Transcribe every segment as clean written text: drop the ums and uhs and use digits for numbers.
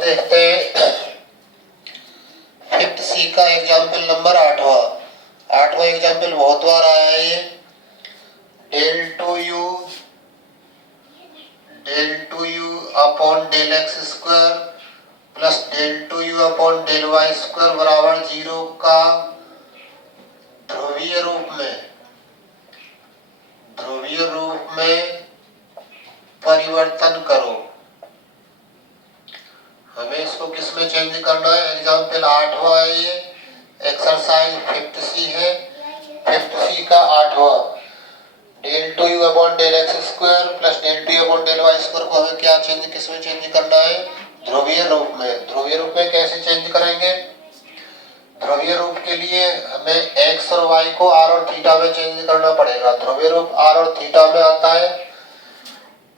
देखते हैं फिफ्थ सी का एग्जाम्पल नंबर 8वां एग्जाम्पल बहुत बार आया है ये। Del two u upon del x square plus del two u upon del y square बराबर 0 का ध्रुवीय रूप में परिवर्तन करो। हमें इसको किस में चेंज करना है? एग्जाम्पल 8वां है ये, एक्सरसाइज 5C है। 5C का 8वां, del two u upon del x square plus del two u upon del y square को हमें क्या चेंज किस में चेंज करना है? ध्रुवीय रूप में। ध्रुवीय रूप में कैसे चेंज करेंगे? ध्रुवीय रूप के लिए हमें एक्स और वाई को आर और थीटा में चेंज करना पड़ेगा। ध्रुवीय रूप आर और थीटा में आता है,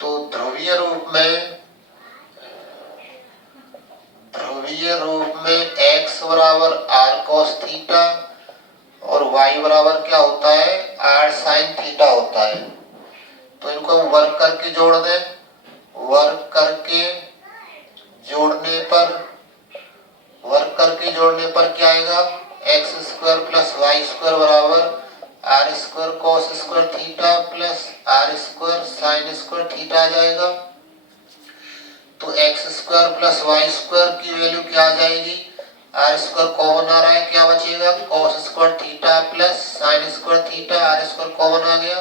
तो ध्रुवीय रूप में x बराबर आर cos थीटा और y बराबर क्या होता है? आर sin थीटा होता है। तो इनको हम वर्क करके जोड़ दें। वर्क करके जोड़ने पर क्या आएगा? X square plus y square बराबर r square cos square theta plus r square sin square theta आ जाएगा। तो x square plus y square की वैल्यू क्या आ जाएगी? आर स्क्वायर कॉमन आ रहा है, क्या बचेगा? cos square theta plus sin square theta, r square common आ गया,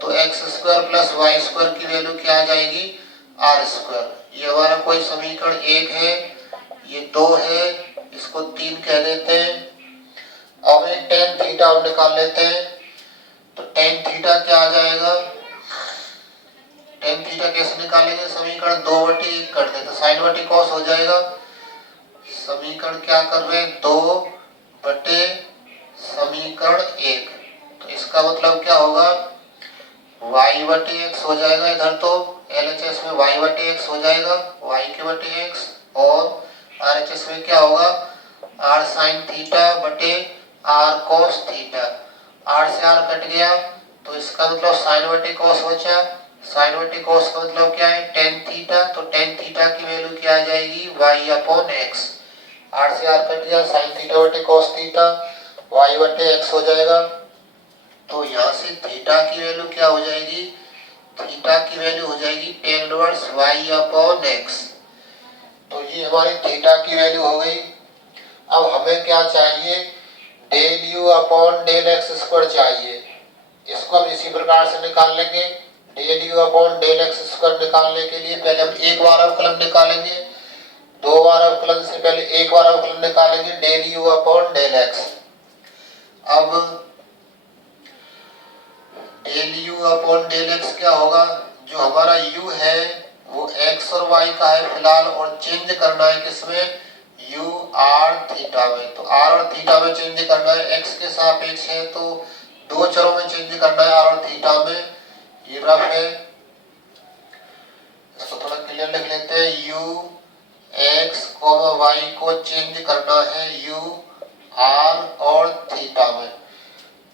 तो x square plus y square की वैल्यू क्या आ जाएगी? R square. ये हमारा कोई समीकरण 1 है, ये 2 है, इसको 3 कह देते हैं। अब एक tan थीटा हम निकाल लेते हैं। तो tan थीटा क्या आ जाएगा? tan थीटा कैसे निकालेंगे? समीकरण 2/1 कर दे तो sin बटे cos हो जाएगा। समीकरण क्या कर रहे हैं? 2 बटे समीकरण 1। तो इसका मतलब क्या होगा? y बटे x हो जाएगा। इधर तो LHS में y बटे x हो जाएगा, y के बटे x, और RHS में क्या होगा? r sin थीटा बटे r cos थीटा। r से r कट गया तो इसका मतलब sin बटे cos बचा। sin बटे cos का मतलब क्या है? tan theta. तो tan थीटा की वैल्यू क्या आ जाएगी? y upon x। r से r कट गया, sin थीटा बटे cos थीटा, y बटे x हो जाएगा। तो यहाँ से थीटा की वैल्यू क्या हो जाएगी? थीटा की वैल्यू हो जाएगी tan inverse y upon x। तो ये हमारी थीटा की वैल्यू हो गई। अब हमें क्या चाहिए? Del u upon del x square चाहिए। इसको हम इसी प्रकार से निकाल लेंगे। Del u upon del x square निकालने के लिए पहले हम एक बार अवकलन निकालेंगे, 2 बार अवकलन से पहले एक बार अवकलन निकालेंगे, del u upon del x. अब del u upon del x क्या होगा? जो हमारा u है वो x और y का है फिलहाल, और चेंज करना है किसमें? u r थीटा में। तो r और थीटा में चेंज करना है, x के सापेक्ष है तो 2 चरों में चेंज करना है r और थीटा में। ये रफ है, इसको थोड़ा क्लियर लिख लेते हैं। u x, y को चेंज करना है u r और थीटा में।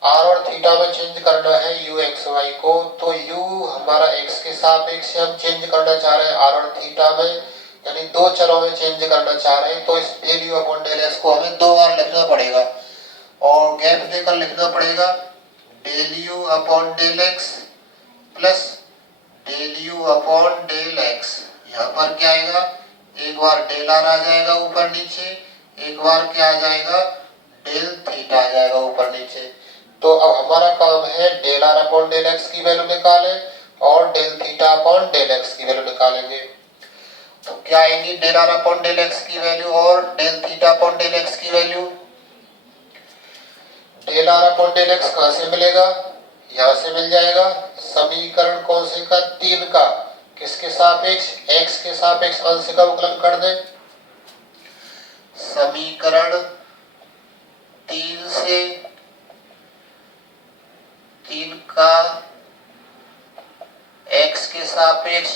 r और थीटा में चेंज करना है u x y को। तो u हमारा x के सापेक्ष हम चेंज करना चाह रहे हैं r और थीटा में, यानी 2 चरों में चेंज करना चाह रहे हैं। तो इस del u upon del x को हमें 2 बार लिखना पड़ेगा और गैप देकर लिखना पड़ेगा। Del u upon del x plus del u upon del x। यहाँ पर क्या आएगा? एक बार डेल r आ जाएगा ऊपर नीचे, एक बार क्या आ जाएगा? डेल थीटा आ जाएगा ऊपर नीचे। तो अब हमारा काम है del r upon del x की वैल्यू निकालें और del theta upon del x की वैल्यू निकालेंगे। तो क्या आएगी? Del r upon del x की वैल्यू और del theta upon del x की value. Del r upon del x कहाँ से मिलेगा? यहाँ से मिल जाएगा। समीकरण कौन से का? 3 का। किसके सापेक्ष? x के सापेक्ष अंश का अवकलन कर दें। समीकरण 3 से 3 का x के सापेक्ष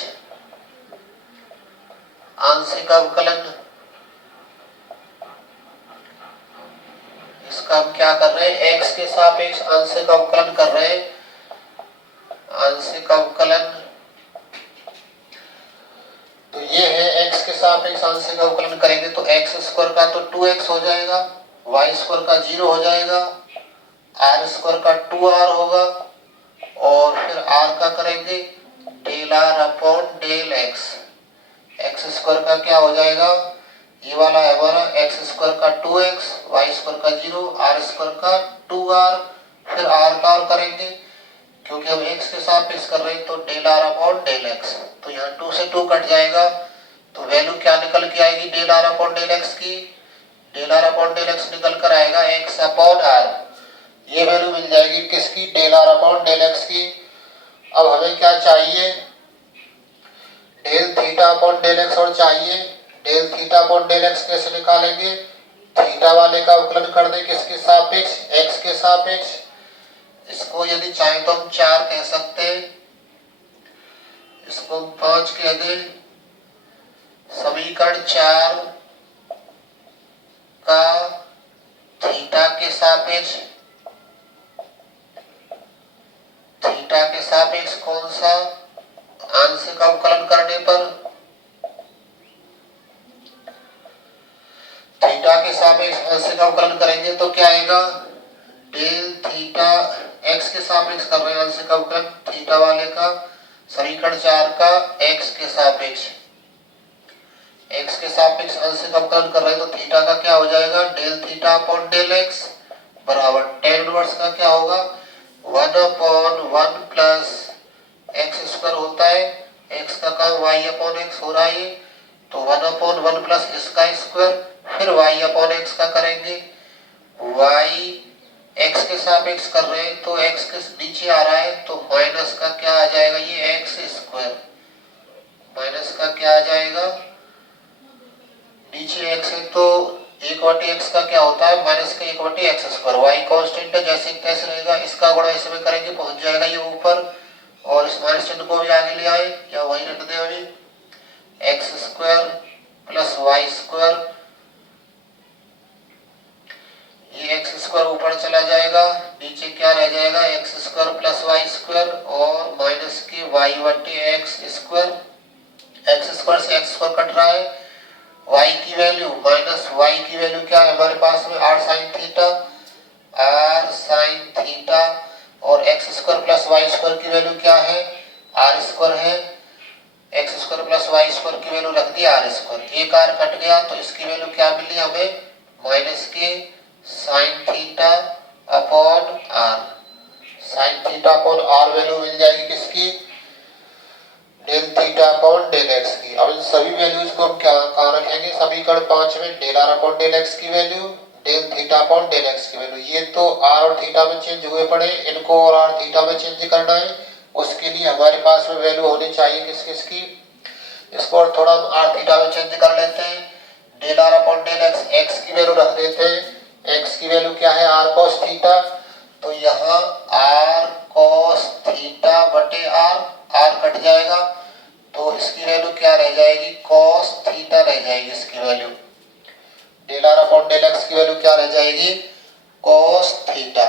आंशिक अवकलन, इसका हम क्या कर रहे हैं? x के सापेक्ष आंशिक अवकलन कर रहे हैं। आंशिक अवकलन तो ये है x x के सापेक्ष आंशिक अवकलन करेंगे तो x स्क्वायर का तो 2x हो जाएगा, y स्क्वायर का 0 हो जाएगा, r स्क्वायर का 2r होगा और फिर r का करेंगे del r upon del x। x square का क्या हो जाएगा, ये वाला है हमारा x स्क्वायर का 2x, y स्क्वायर का 0, r स्क्वायर का 2r, फिर r का और करेंगे क्योंकि हम x के सापेक्ष कर रहे हैं तो del r upon del x। तो यहाँ 2 से 2 कट जाएगा तो वैल्यू क्या निकल के आएगी del r upon del x की, del r upon del x निकल कर आएगा x अपॉन r। ये वैल्यू मिल जाएगी किसकी, del r upon del x की। अब हमें क्या चाहिए, del theta upon del x और चाहिए। Del theta upon del x कैसे निकालेंगे, थीटा वाले का अवकलन कर दे किसके सापेक्ष, x के सापेक्ष। इसको यदि चाहे तो हम 4 कह सकते हैं, इसको 5 कह दे। समीकरण 4 का थीटा के सापेक्ष, थीटा के सापेक्ष कौन सा, आंशिक अवकलन करने पर थीटा के सापेक्ष आंशिक अवकलन करेंगे तो क्या आएगा, डेल थीटा x के सापेक्ष कर रहे हैं आंशिक अवकलन थीटा वाले का, समीकरण 4 का x के सापेक्ष, x के सापेक्ष आंशिक अवकलन कर रहे हैं तो थीटा का क्या हो जाएगा, del theta upon del x बराबर tan इनवर्स का क्या होगा 1 अपॉन 1 प्लस x स्क्वायर होता है, x का काम y अपॉन x हो रहा है तो 1 अपॉन 1 प्लस इसका स्क्वायर, फिर y अपॉन x का करेंगे, y x के सापेक्ष कर रहे हैं तो x के नीचे आ रहा है तो माइनस का क्या आ जाएगा, ये x स्क्वायर, माइनस का क्या आ जाएगा, नीचे x है तो 1/x का क्या होता है माइनस का 1/x स्क्वायर, y कांस्टेंट है जैसे तैसे रहेगा, इसका गुणा इसमें करेंगे पहुंच जाएगा ये ऊपर, और इस माइनस चिन्ह को भी आगे ले आए या वही रख दे अभी, x square plus y square, ये x स्क्वायर ऊपर चला जाएगा, नीचे क्या रह जाएगा x square plus y square और माइनस के y/x स्क्वायर, x स्क्वायर से x स्क्वायर कट रहा है, y की वैल्यू माइनस y की वैल्यू क्या है हमारे पास में r sin थीटा और x square plus y square की वैल्यू क्या है r स्क्वायर है, x square plus y square की वैल्यू रख दी r स्क्वायर, एक r कट गया तो इसकी वैल्यू क्या मिली हमें माइनस के sin theta upon r, sin theta upon r value मिल जाएगी किसकी, del theta upon del x की। अब इन सभी वैल्यूज को हम क्या कहाँ रखेंगे, समीकरण 5 में del r upon del x की value, del theta upon del x की वैल्यू, ये तो r और थीटा में चेंज हुए पड़े, इनको और r थीटा में चेंज करना है, उसके लिए हमारे पास में वैल्यू होनी चाहिए किस किस की, इसको और थोड़ा हम r थीटा में चेंज कर लेते हैं, del r upon del x, x की वैल्यू रख देते हैं, x की वैल्यू क्या है r cos थीटा, तो यहाँ r cos थीटा बटे r कट जाएगा तो इसकी वैल्यू क्या रह जाएगी cos थीटा रह जाएगी, इसकी value del r upon del x की वैल्यू क्या रह जाएगी cos थीटा।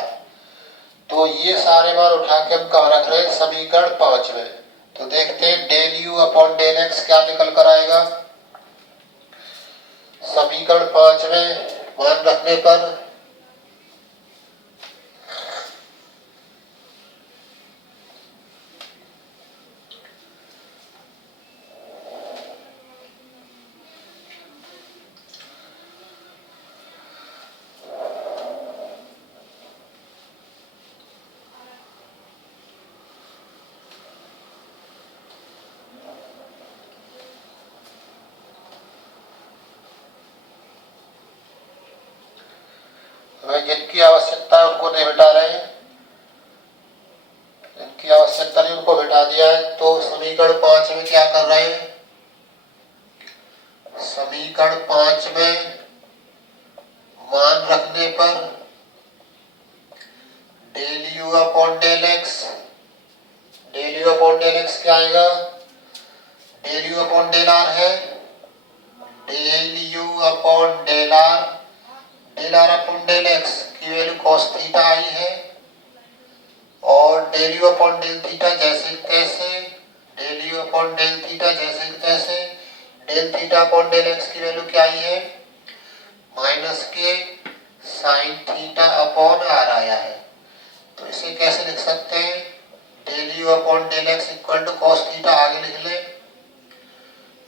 तो ये सारे मान उठा के हम कहाँ रख रहे हैं समीकरण 5 में, तो देखते हैं del u upon del x क्या निकल कर आएगा, समीकरण 5 में मान रखने पर हमें जिनकी आवश्यकता है उनको नहीं बिठा रहे हैं, जिनकी आवश्यकता नहीं उनको बिठा दिया है। तो समीकरण 5 में क्या कर रहे हैं, समीकरण 5 में मान रखने पर del u upon del x, del u upon del x क्या आएगा, del u upon del r है, del u upon del r, del r upon del x की वैल्यू cos थीटा आई है और del u upon del theta जैसे तैसे, del u upon del theta जैसे तैसे, del theta upon del x की वैल्यू क्या आई है, माइनस के साइन थीटा अपॉन आर आया है। तो इसे कैसे लिख सकते हैं, del u upon del x equal to cos theta आगे लिख ले,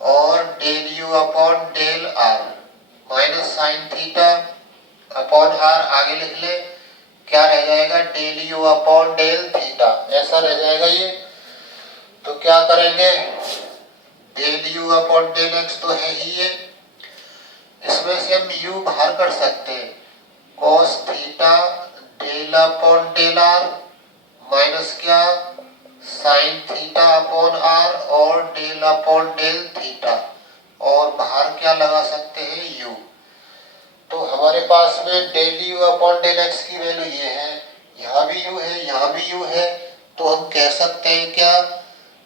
और del u upon del r minus sine theta upon r आगे लिख ले, क्या रह जाएगा, del u upon del theta, ऐसा रह जाएगा ये। तो क्या करेंगे, del u upon del x तो है ही ये, इसमें से हम यू बाहर कर सकते हैं, cos theta del upon del r minus क्या, साइन थीटा अपॉन आर और डेल अपॉन डेल थीटा, और बाहर क्या लगा सकते हैं, यू। तो हमारे पास में del u upon del x की वैल्यू ये है, यहाँ भी यू है, यहाँ भी यू है। तो हम कह सकते हैं क्या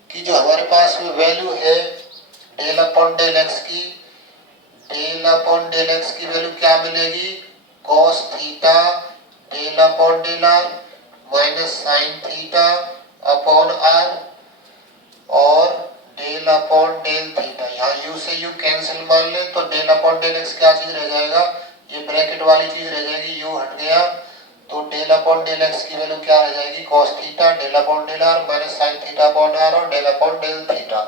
कि जो हमारे पास में वैल्यू है डेल अपॉन डेल एक्स की, डेल अपॉन डेल एक्स की वैल्यू क्या मिलेगी, cos theta del upon del r minus sine theta upon r और डेल अपॉन डेल थीटा। यहाँ यू से यू कैंसिल मान ले तो डेल अपॉन डेल एक्स क्या चीज रह जाएगा, ये ब्रैकेट वाली चीज रह जाएगी, यू हट गया। तो डेल अपॉन डेल एक्स की वैल्यू क्या रह जाएगी, cos theta del upon del r minus sine theta upon r और डेल अपॉन डेल थीटा।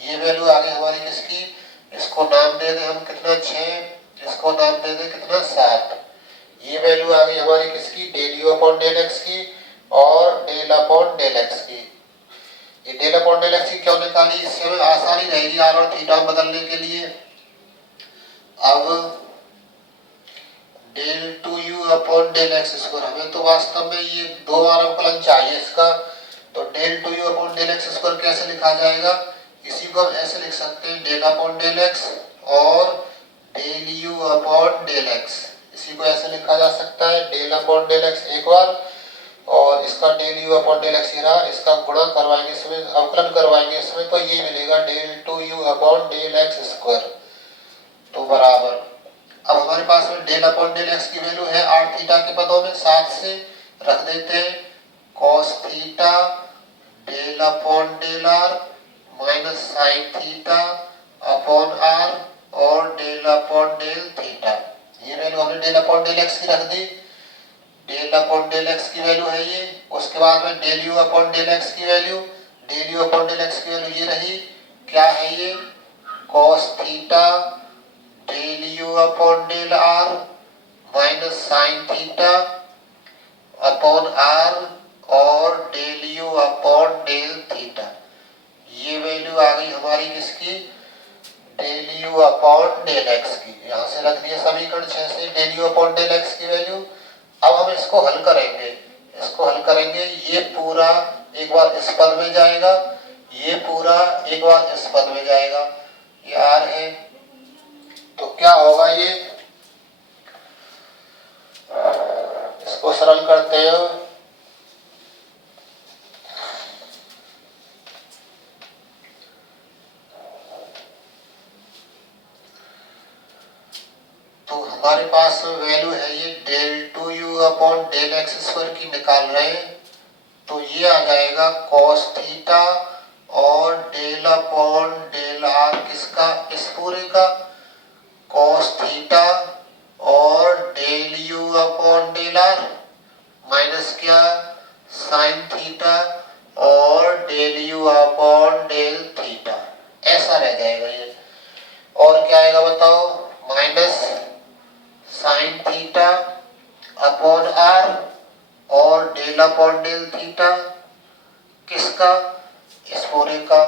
ये वैल्यू आ गई हमारी किसकी, इसको नाम दे दे हम कितना 6, इसको नाम दे दे कितना 7। ये वैल्यू आ गई हमारी किसकी, del u upon del x की और डेल अपॉन डेल एक्स की। ये डेल अपॉन डेल एक्स की क्यों निकाली, इससे हमें आसानी रहेगी आर और थीटा बदलने के लिए। अब del two u upon del x square, हमें तो वास्तव में ये दो बार अवकलन चाहिए इसका। तो del two u upon del x square कैसे लिखा जाएगा, इसी को हम ऐसे लिख सकते हैं, डेल अपॉन डेल एक्स और del u upon del x. इसी को ऐसे लिखा जा सकता है, डेल अपॉन डेल एक्स एक बार और इसका del u upon del x ही रहा, इसका गुणा करवाएंगे इसमें, अवकलन करवाएंगे इसमें, तो ये मिलेगा del two u upon del x square. तो बराबर, अब हमारे पास में डेल अपॉन डेल एक्स की वैल्यू है आर थीटा के पदों में, 7 से रख देते हैं cos theta del upon del r minus sine theta upon r और डेल अपॉन डेल थीटा। ये वैल्यू हमने डेल अपॉन डेल एक्स की रख दी, डेल अपॉन डेल एक्स की वैल्यू है ये। उसके बाद में del u upon del x की value, del u upon del x की वैल्यू ये रही, क्या है ये, cos theta del u upon del r minus sine theta upon r और del u upon del theta. ये वैल्यू आ गई हमारी किसकी, del u upon del x की। यहाँ से रख दिया समीकरण 6 से del u upon del x की वैल्यू। अब हम इसको हल करेंगे, ये पूरा एक बार इस पद में जाएगा, ये पूरा एक बार इस पद में जाएगा, ये आर है। तो क्या होगा, ये इसको सरल करते हैं, तो हमारे पास वैल्यू है ये del two u upon del x square की निकाल रहे हैं। तो ये आ जाएगा कॉस थीटा और डेल अपॉन डेल आर किसका, इस पूरे का, कॉस थीटा और del u upon del r minus क्या, साइन थीटा और del u upon del theta, ऐसा रह जाएगा ये। और क्या आएगा बताओ, minus sine theta upon r और डेल अपॉन डेल थीटा किसका, इस पूरे का,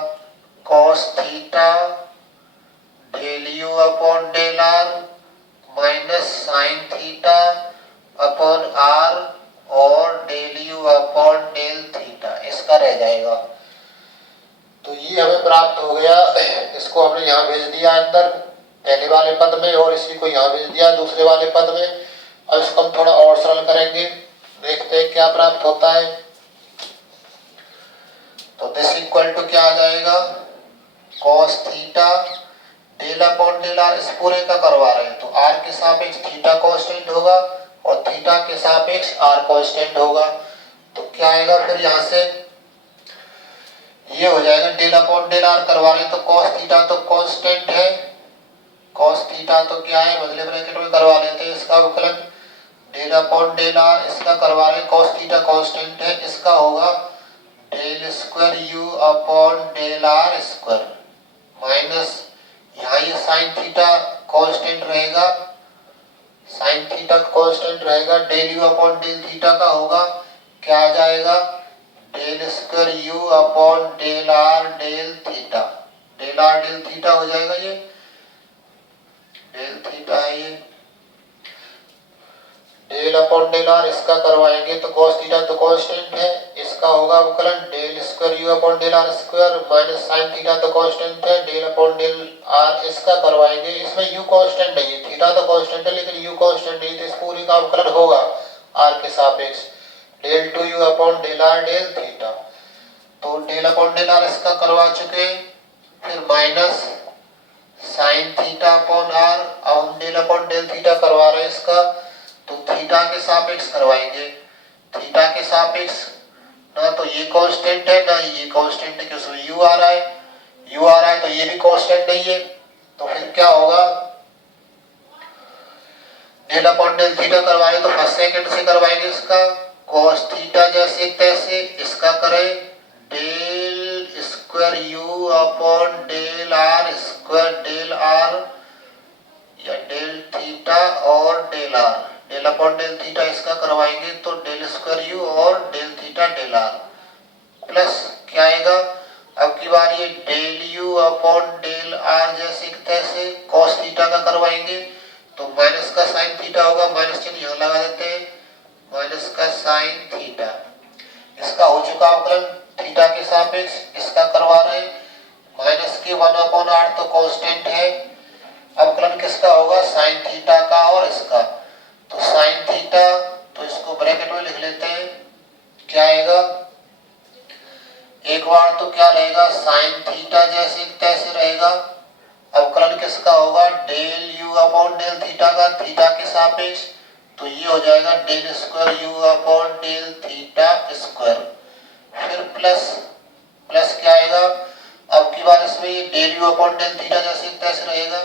cos theta del u upon del r minus sine theta upon r और del u upon del theta, इसका रह जाएगा। तो ये हमें प्राप्त हो गया, इसको हमने यहाँ भेज दिया अंदर पहले वाले पद में और इसी को यहाँ भेज दिया दूसरे वाले पद में। अब इसको हम थोड़ा और सरल करेंगे, देखते हैं क्या प्राप्त होता है। तो दिस इक्वल टू क्या आ जाएगा, cos theta del upon del r, इस पूरे का करवा रहे हैं तो आर के सापेक्ष थीटा कांस्टेंट होगा और थीटा के सापेक्ष आर कांस्टेंट होगा। तो क्या आएगा फिर यहाँ से, ये हो जाएगा डेल अपॉन डेल आर करवा रहे तो कॉस थीटा तो कांस्टेंट है, कॉस थीटा तो क्या है बदले ब्रैकेट में करवा लेते हैं इसका अवकलन, डेल अपॉन डेल आर इसका करवा रहे कॉस थीटा कांस्टेंट है, इसका होगा del square u upon del r square minus यहाँ ये साइन थीटा कांस्टेंट रहेगा, साइन थीटा कांस्टेंट रहेगा, del u upon del theta का होगा क्या आ जाएगा del square u upon del r del theta, del r del theta हो जाएगा, ये डेल थीटा है, ये डेल अपॉन डेल आर इसका करवाएंगे तो cos थीटा तो कांस्टेंट है, इसका होगा अवकलन del square u upon del r square minus sine theta तो कांस्टेंट है, डेल अपॉन डेल आर इसका करवाएंगे, इसमें यू कांस्टेंट नहीं है, थीटा तो कांस्टेंट है लेकिन यू कांस्टेंट नहीं, तो इस पूरी का अवकलन होगा आर के सापेक्ष del two u upon del r del theta, तो डेल अपॉन डेल आर इसका करवा चुके, फिर minus sine theta upon r, अब हम डेल अपॉन डेल थीटा करवा रहे हैं इसका, तो थीटा के सापेक्ष करवाएंगे, थीटा के सापेक्ष ना तो ये कांस्टेंट है ना ये कांस्टेंट है क्योंकि उसमें यू आ रहा है, यू आ रहा है तो ये भी कांस्टेंट नहीं है, तो फिर क्या होगा डेल अपॉन डेल थीटा करवाए तो फर्स्ट सेकंड से करवाएंगे इसका cos थीटा जैसे तैसे, इसका करें del square u upon del r square del r या डेल थीटा और del r, del upon del theta इसका करवाएंगे तो डेल स्क्वायर यू और del theta del r plus क्या आएगा, अब की बार ये del u upon del r जैसे तैसे cos थीटा का करवाएंगे तो माइनस का साइन थीटा होगा, माइनस चिन्ह यहाँ लगा देते हैं, माइनस का साइन थीटा, इसका हो चुका अवकलन थीटा के सापेक्ष, इसका करवा रहे माइनस के 1 अपॉन आर तो कांस्टेंट है, अवकलन किसका होगा साइन थीटा का और इसका, तो साइन थीटा तो इसको ब्रैकेट में लिख लेते हैं, क्या आएगा एक बार तो क्या रहेगा साइन थीटा जैसे तैसे रहेगा, अवकलन किसका होगा del u upon del theta का थीटा के सापेक्ष, तो ये हो जाएगा del square u upon del theta square, फिर प्लस प्लस क्या आएगा, अब की बार इसमें ये del u upon del theta जैसे तैसे रहेगा,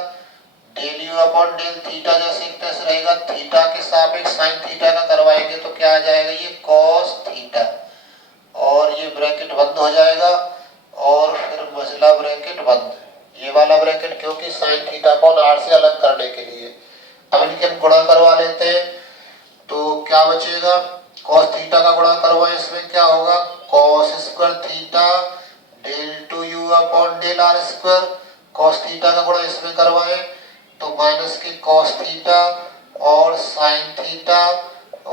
del u upon del theta जैसे तैसे रहेगा, थीटा के सापेक्ष साइन थीटा का करवाएंगे तो क्या आ जाएगा ये cos थीटा और ये ब्रैकेट बंद हो जाएगा और फिर मझला ब्रैकेट बंद, ये वाला ब्रैकेट क्योंकि साइन थीटा अपॉन आर से अलग करने के लिए, अब इनके हम गुणा करवा लेते हैं तो क्या बचेगा cos थीटा का गुणा करवाएं, इसमें क्या होगा cos square theta del two u upon del r square, cos theta का गुणा इसमें करवाएं तो माइनस के cos थीटा और साइन थीटा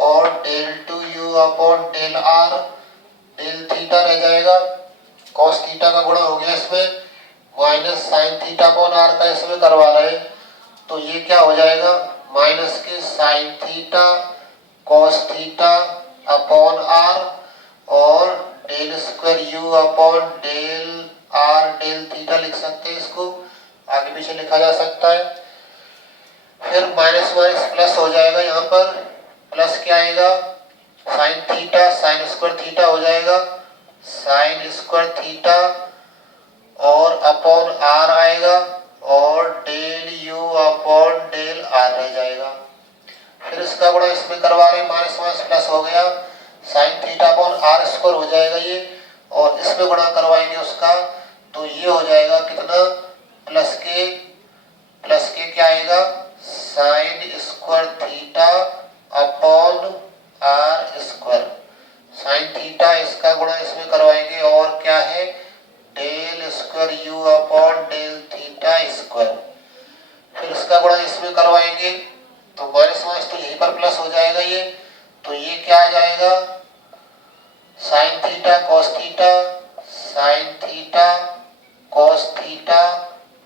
और del two u upon del r del theta रह जाएगा, cos थीटा का गुणा हो गया इसमें minus sine theta upon r का इसमें करवा रहे तो ये क्या हो जाएगा माइनस के sine theta cos theta upon r और del square u upon del r del theta लिख सकते हैं, इसको आगे पीछे लिखा जा सकता है, फिर माइनस माइनस प्लस हो जाएगा, यहाँ पर प्लस क्या आएगा sine theta sine square theta हो जाएगा साइन स्क्वायर थीटा और अपॉन आर आएगा और del u upon del r रह जाएगा, फिर इसका गुणा इसमें करवा रहे माइनस माइनस प्लस हो गया sine theta upon r square हो जाएगा ये और इसमें गुणा करवाएंगे उसका तो ये हो जाएगा कितना प्लस के क्या आएगा sine square theta upon r square, sine theta इसका गुणा इसमें करवाएंगे और क्या है del square u upon del theta square, फिर इसका गुणा इसमें करवाएंगे तो माइनस माइनस तो यहीं पर प्लस हो जाएगा ये, तो ये क्या आ जाएगा sine theta cos theta sine theta cos theta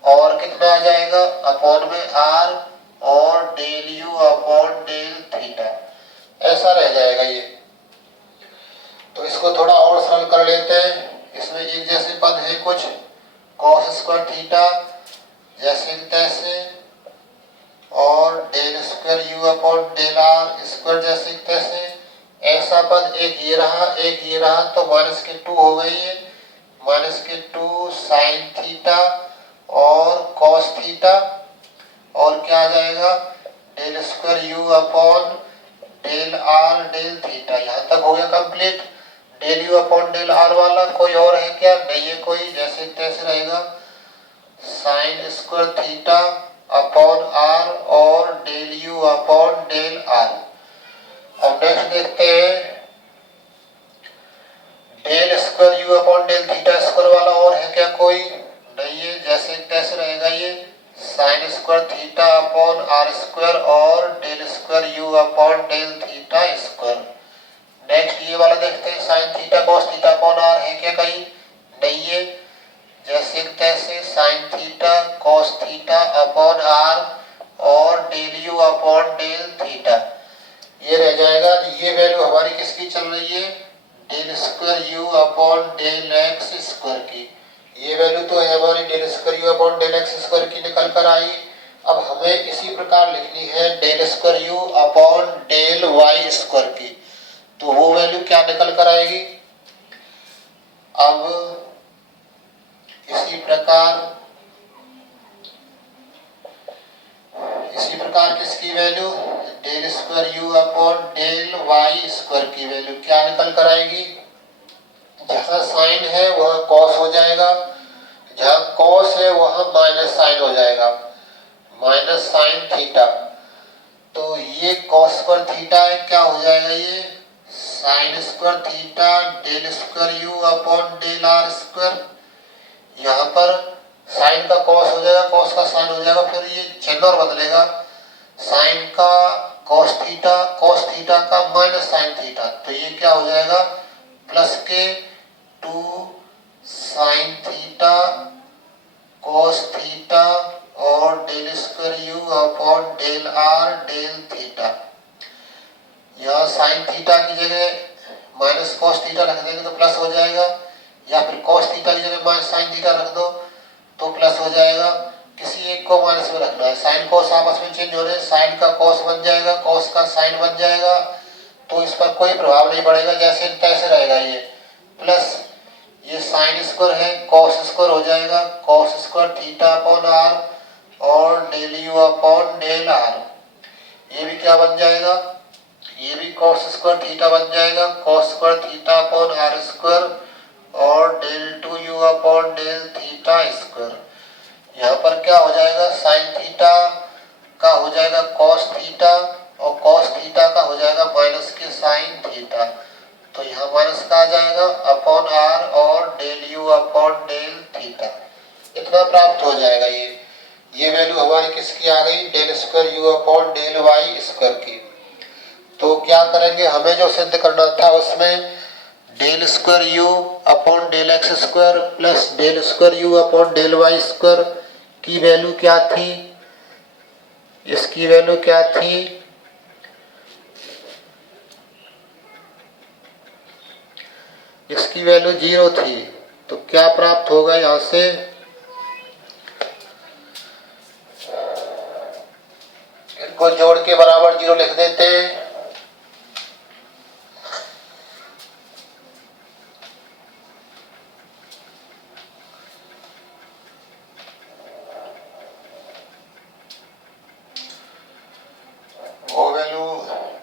और कितना आ जाएगा अपॉन में आर और del u upon del theta, ऐसा रह जाएगा ये, तो इसको थोड़ा और सरल कर लेते हैं, इसमें एक जैसे पद है कुछ cos स्क्वायर थीटा जैसे तैसे और del square u upon del r square जैसे तैसे, ऐसा पद एक ये रहा तो माइनस के 2 हो गई है, माइनस के 2 साइन थीटा और कॉस थीटा, और क्या आ जाएगा del square u upon del r del theta. यहाँ तक हो गया complete. Del u upon del r वाला कोई और है क्या? नहीं है कोई, जैसे तैसे रहेगा। Sine square theta upon r और del u upon del r. अब नेक्स्ट देखते हैं del square u upon del theta square वाला और है क्या कोई? नहीं है, जैसे तैसे रहेगा ये। Sine square theta upon r square और del square u upon del theta square. Next ये वाला देखते हैं sine theta cos theta upon r है क्या कहीं? नहीं है, जैसे तैसे sine theta cos theta upon r और del u upon del theta ये रह जाएगा। ये वैल्यू हमारी किसकी चल रही है? Del square u upon del x square की। ये वैल्यू तो है हमारी del square u upon del x square की निकल कर आई। अब हमें इसी प्रकार लिखनी है del square u upon del y square की। तो वो वैल्यू क्या निकल कर आएगी? अब इसी प्रकार किसकी value? Del square u upon del y square की वैल्यू क्या निकल कर आएगी? जहां साइन है वहां कॉस हो जाएगा, जहां कॉस है वहां माइनस साइन हो जाएगा, माइनस साइन थीटा। तो ये कॉस स्क्वायर थीटा है, क्या हो जाएगा ये? Sine square theta del square u upon del r square. यहाँ पर साइन का कॉस हो जाएगा, कॉस का साइन हो जाएगा, फिर ये चिन्ह और बदलेगा। साइन का कॉस थीटा का माइनस साइन थीटा, तो ये क्या हो जाएगा? प्लस के 2 साइन थीटा कॉस थीटा और del square u upon del r del theta. यहाँ साइन थीटा की जगह माइनस कॉस थीटा रख देंगे तो प्लस हो जाएगा, या फिर कॉस थीटा की जगह माइनस साइन थीटा रख दो तो प्लस हो जाएगा। किसी एक को माइनस में रखना है। साइन कॉस आपस में चेंज हो रहे हैं, साइन का कॉस बन जाएगा, कॉस का साइन बन जाएगा, तो इस पर कोई प्रभाव नहीं पड़ेगा, जैसे तैसे रहेगा ये। प्लस ये साइन स्क्वायर है, कॉस स्क्वायर हो जाएगा, cos square theta upon r और del u upon del r. ये भी क्या बन जाएगा? ये भी कॉस स्क्वायर थीटा बन जाएगा, cos square theta upon r square और del 2u upon del theta square. यहाँ पर क्या हो जाएगा? साइन थीटा का हो जाएगा कॉस थीटा और कॉस थीटा का हो जाएगा माइनस के साइन थीटा। तो यहाँ माइनस का आ जाएगा अपॉन आर और del u upon del theta. इतना प्राप्त हो जाएगा। ये वैल्यू हमारी किसकी आ गई? Del square u upon del y square की। तो क्या करेंगे, हमें जो सिद्ध करना था उसमें del square u upon del x square plus del square u upon del y square की वैल्यू क्या थी? इसकी वैल्यू क्या थी? इसकी वैल्यू 0 थी। तो क्या प्राप्त होगा यहां से? इनको जोड़ के बराबर 0 लिख देते हैं। वो वैल्यू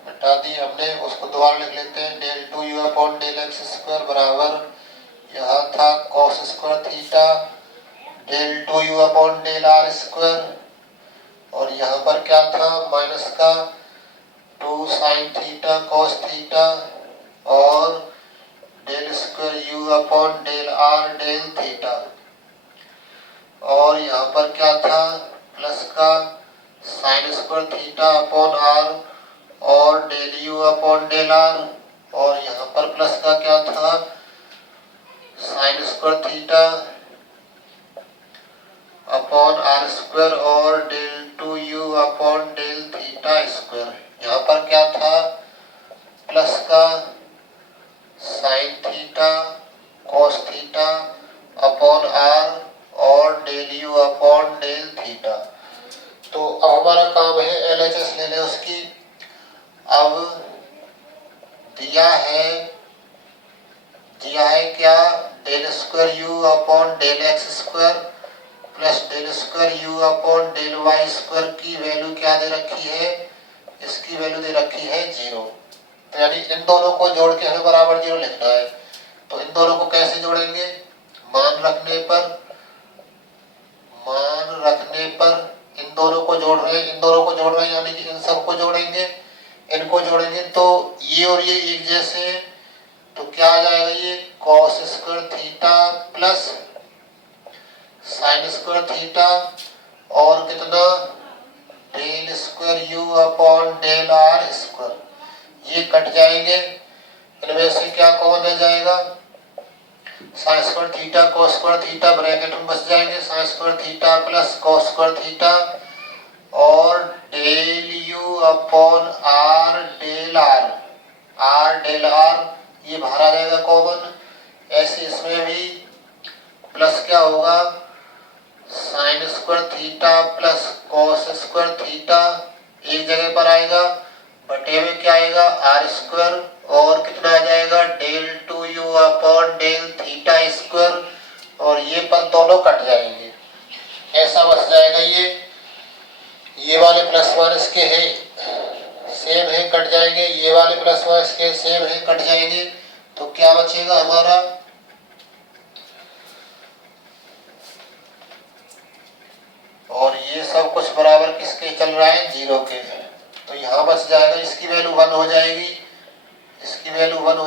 हटा दी हमने, उसको दोबारा लिख लेते हैं। Del 2u upon del x square बराबर यहाँ था cos square theta del 2u upon del r square, और यहाँ पर क्या था? माइनस का 2 साइन थीटा कॉस थीटा और del square u upon del r del theta, और यहाँ पर क्या था? प्लस का sine square theta upon r और del u upon del r, और यहाँ पर प्लस का क्या था? Sine square theta upon r square और del 2u upon del theta square. यहाँ पर क्या था? प्लस का sine theta cos theta upon r और del u upon del theta. तो अब हमारा काम है LHS ले लें उसकी। अब दिया है क्या? Del square square u upon del x square plus del square u upon del y square की वैल्यू क्या दे रखी है, इसकी वैल्यू दे रखी है 0। तो यानी इन दोनों को जोड़ के हमें बराबर 0 लिखना है। तो इन दोनों को कैसे जोड़ेंगे, मान रखने पर इन दोनों को जोड़ रहे हैं यानी कि इन सबको जोड़ेंगे, इनको जोड़ेंगे तो ये और ये एक जैसे हैं, तो क्या आ जाएगा, ये cos square theta plus sine square theta और कितना del square u upon del r square, ये कट जाएंगे। इनमें से क्या कॉमन रह जाएगा, sine square theta cos square theta bracket में बच जाएंगे, sine square theta plus cos square theta और del u upon r del r ये बाहर आ जाएगा कॉमन। ऐसे इसमें भी प्लस क्या होगा, sign square theta plus cos square theta एक जगह पर आएगा, बटे में क्या आएगा आर स्क्वायर और कितना आ जाएगा del 2u upon del theta square और ये पद दोनों कट जाएंगे, ऐसा बच जाएगा। ये वाले प्लस माइनस के हैं सेम है कट जाएंगे, ये वाले प्लस माइनस के सेम है कट जाएंगे, तो क्या बचेगा हमारा, और ये सब कुछ बराबर किसके चल रहा है 0 के, तो यहाँ बच जाएगा, इसकी वैल्यू 1 हो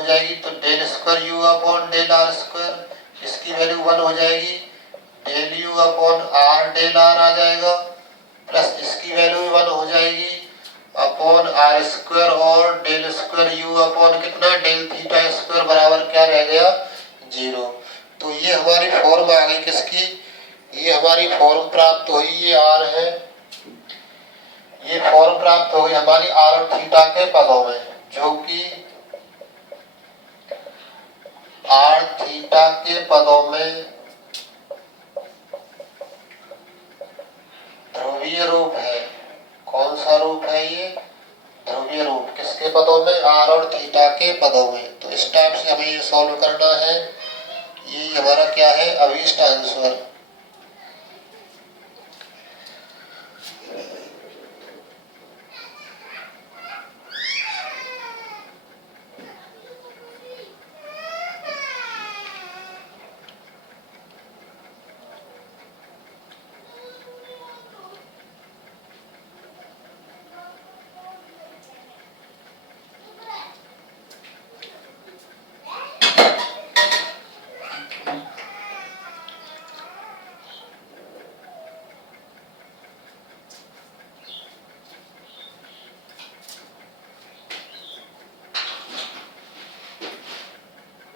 जाएगी, तो del square u upon del r square इसकी वैल्यू 1 हो जाएगी, del u upon r del r आ जाएगा प्लस इसकी वैल्यू 1 हो जाएगी अपॉन आर स्क्वायर और डेल स्क्वायर यू अपॉन कितना डेल थीटा स्क्वायर बराबर क्या रह गया 0। तो ये हमारी फॉर्म आ गई किसकी, ये हमारी फॉर्म प्राप्त हुई, ये आर है, ये फॉर्म प्राप्त हो गई हमारी आर और थीटा के पदों में, जो कि आर थीटा के पदों में ध्रुवीय रूप है। कौन सा रूप है ये, ध्रुवीय रूप, किसके पदों में, आर और थीटा के पदों में। तो इस टाइप से हमें ये सॉल्व करना है, ये हमारा क्या है अभीष्ट आंसर।